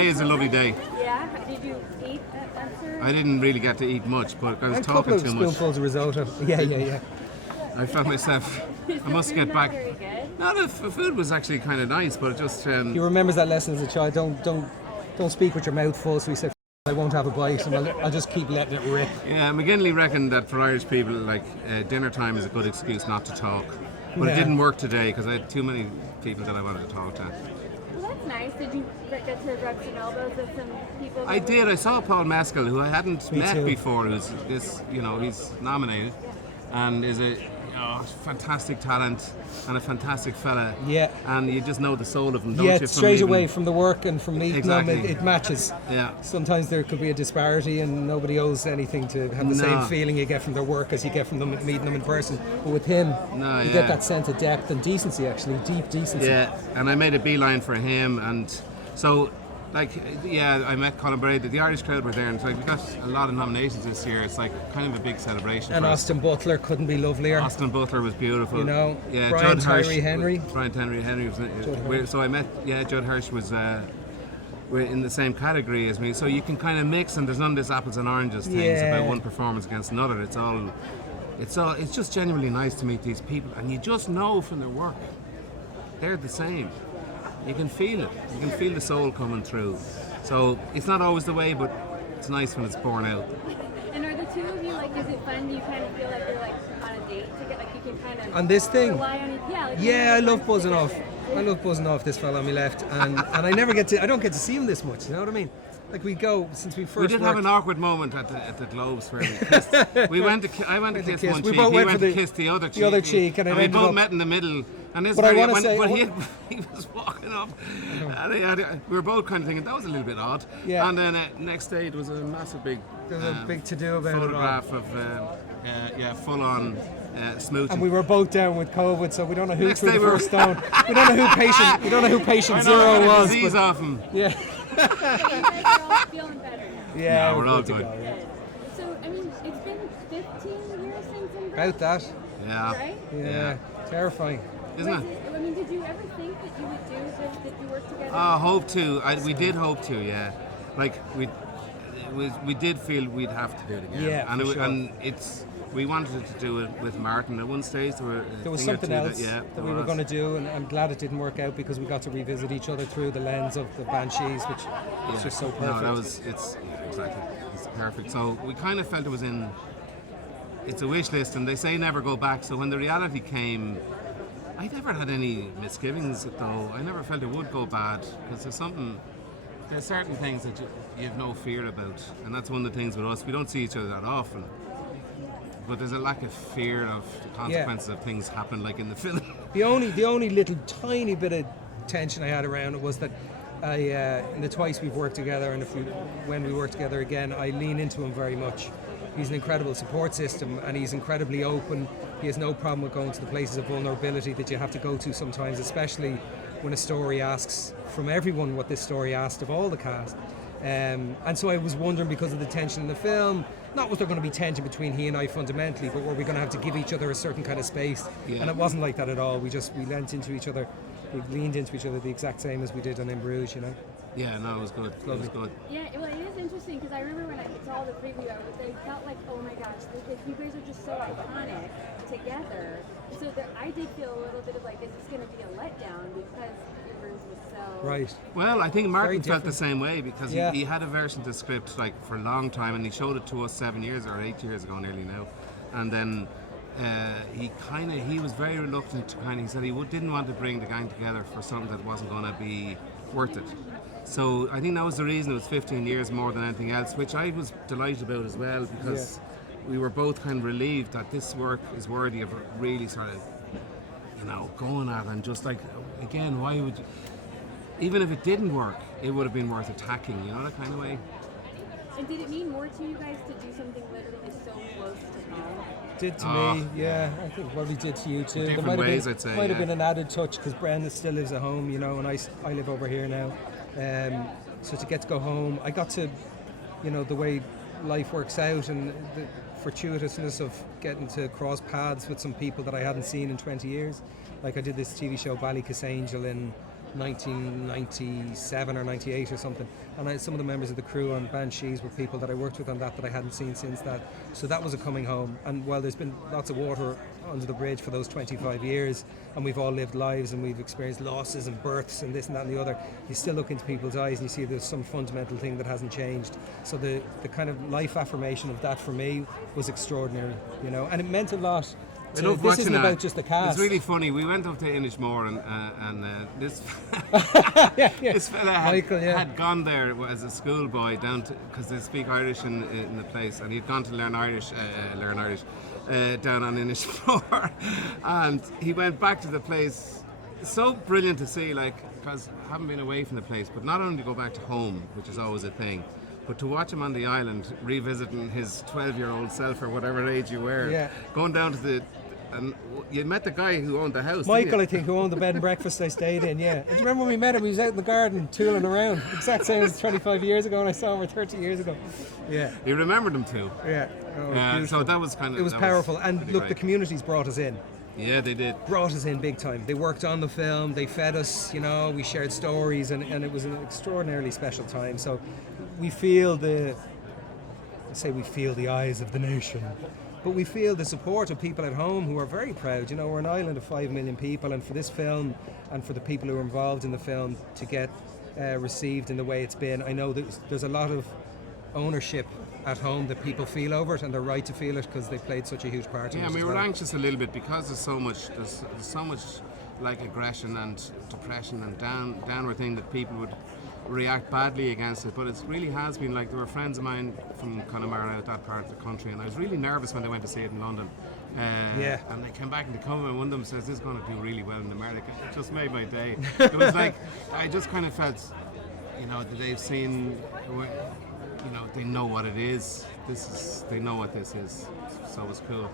today is a lovely day. Yeah, did you eat at lunch? I didn't really get to eat much, but I was A couple talking of too much. spoonfuls of risotto. Yeah. I felt myself. I must get back. No, the food was actually kind of nice, but it just. He remembers that lesson as a child. Don't speak with your mouth full. So he said, I won't have a bite, and I'll just keep letting it rip. Yeah, McGinley reckoned that for Irish people, like dinner time is a good excuse not to talk. But it didn't work today because I had too many people that I wanted to talk to. Well, that's nice. Did you get to rub some elbows with some people? I did. I saw Paul Mescal, who I hadn't met too. before. Who's this? He's nominated, and is a fantastic talent and a fantastic fella. Yeah. And you just know the soul of him, don't you? Yeah, straight away from the work and from meeting them, it matches. Yeah. Sometimes there could be a disparity and nobody owes anything to have the same feeling you get from their work as you get from them meeting them in person. But with him, you get that sense of depth and decency, actually, deep decency. Yeah, and I made a beeline for him, and so. I met Colin Braid. The Irish crowd were there, and we got a lot of nominations this year. It's like kind of a big celebration. And Austin Butler couldn't be lovelier. Austin Butler was beautiful. Brian Judd Tyree Henry. Brian Tyree Henry was. So I met. Judd Hirsch was. We're in the same category as me, so you can kind of mix, and there's none of this apples and oranges things about one performance against another. It's just genuinely nice to meet these people, and you just know from their work they're the same. You can feel it. You can feel the soul coming through. So it's not always the way, but it's nice when it's borne out. And are the two of you, is it fun? Do you kind of feel like you're on a date to get, you can kind of... On this thing? Rely on it? Yeah, I love buzzing off. I love buzzing off this fella on my left, and I don't get to see him this much, you know what I mean? Like we go since we first. We did have an awkward moment at the Globes where we kissed. I went to kiss one cheek. He went to kiss the other cheek. The other cheek, and we both met in the middle. And this he was walking up, and we were both kind of thinking that was a little bit odd. Yeah. And then next day it was a massive big. There was a big to do about photograph of full on smooching. And we were both down with COVID, so we don't know who threw the first stone. We don't know who patient zero was. Disease off him. Yeah. You guys are all feeling better now. Yeah, we're all good. So, it's been 15 years since Embrace? About that. Yeah. Right? Yeah. Terrifying. Isn't it? Did you ever think that you would do this, that you work together? Hope to. We did hope to, yeah. We did feel we'd have to do it again. Yeah, and we wanted to do it with Martin at one stage. There was something else that we were going to do, and I'm glad it didn't work out because we got to revisit each other through the lens of the Banshees, which was just so perfect. Exactly. It's perfect. So we kind of felt it's a wish list, and they say never go back. So when the reality came, I never had any misgivings though. I never felt it would go bad because there's certain things that you have no fear about, and that's one of the things with us. We don't see each other that often, but there's a lack of fear of the consequences of things happen like in the film. The only little tiny bit of tension I had around it was that in the twice we've worked together, and when we work together again, I lean into him very much. He's an incredible support system, and he's incredibly open. He has no problem with going to the places of vulnerability that you have to go to sometimes, especially when a story asks from everyone what this story asked of all the cast. And so I was wondering, because of the tension in the film, not was there going to be tension between he and I fundamentally, but were we going to have to give each other a certain kind of space? Yeah. And it wasn't like that at all. We leaned into each other the exact same as we did on In Bruges, you know? Yeah, no, it was good. It was good. Yeah, well, it is interesting because I remember when I saw the preview, I felt like, oh my gosh, you guys are just so iconic together. So I did feel a little bit of is this going to be a letdown because Bruges was so... Right. Well, I think Martin felt the same way because he had a version of the script for a long time, and he showed it to us 7 years or 8 years ago nearly now. And then he was very reluctant to he said he didn't want to bring the gang together for something that wasn't going to be worth it. So I think that was the reason it was 15 years more than anything else, which I was delighted about as well, because we were both kind of relieved that this work is worthy of really sort of, going at it, and just again, why would you, even if it didn't work, it would have been worth attacking, that kind of way. And did it mean more to you guys to do something literally so close to home? Did to me, yeah. I think probably did to you too. Different ways, I'd say. Might have been an added touch because Brenda still lives at home, and I live over here now. So to get to go home, I got to, the way life works out and the fortuitousness of getting to cross paths with some people that I hadn't seen in 20 years. Like I did this TV show Ballycasangel in 1997 or 98 or something, and some of the members of the crew on Banshees were people that I worked with on that I hadn't seen since that. So that was a coming home. And while there's been lots of water under the bridge for those 25 years, and we've all lived lives and we've experienced losses and births and this and that and the other, you still look into people's eyes and you see there's some fundamental thing that hasn't changed. So the kind of life affirmation of that for me was extraordinary, you know, and it meant a lot. This isn't about just the cast. It's really funny. We went up to Inishmore and this this fella had gone there as a schoolboy down to, because they speak Irish in the place, and he'd gone to learn Irish down on Inishmore, and he went back to the place. So brilliant to see, like, because I haven't been away from the place, but not only to go back to home, which is always a thing, but to watch him on the island revisiting his 12-year-old self or whatever age you were, going down to the. And you met the guy who owned the house, Michael, I think, who owned the bed and breakfast I stayed in, yeah. And do you remember when we met him? He was out in the garden tooling around. Exact same as 25 years ago, and I saw him 30 years ago. Yeah. You remembered him too. Yeah. So that was kind of... It was powerful. And look, the communities brought us in. Yeah, they did. Brought us in big time. They worked on the film, they fed us, you know, we shared stories, and it was an extraordinarily special time. So we feel the eyes of the nation. But we feel the support of people at home who are very proud. You know, we're an island of 5 million people, and for this film and for the people who are involved in the film to get received in the way it's been, I know there's a lot of ownership at home that people feel over it, and they're right to feel it because they played such a huge part in it. Yeah, we were anxious a little bit because there's so much like aggression and depression and downward thing that people would react badly against it, but it really has been like, there were friends of mine from Connemara out that part of the country, and I was really nervous when they went to see it in London. And they came back and they come, and one of them says, "This is going to do really well in America." It just made my day. It was like, I just kind of felt, you know, that they've seen, you know, they know what it is. They know what this is. So it was cool.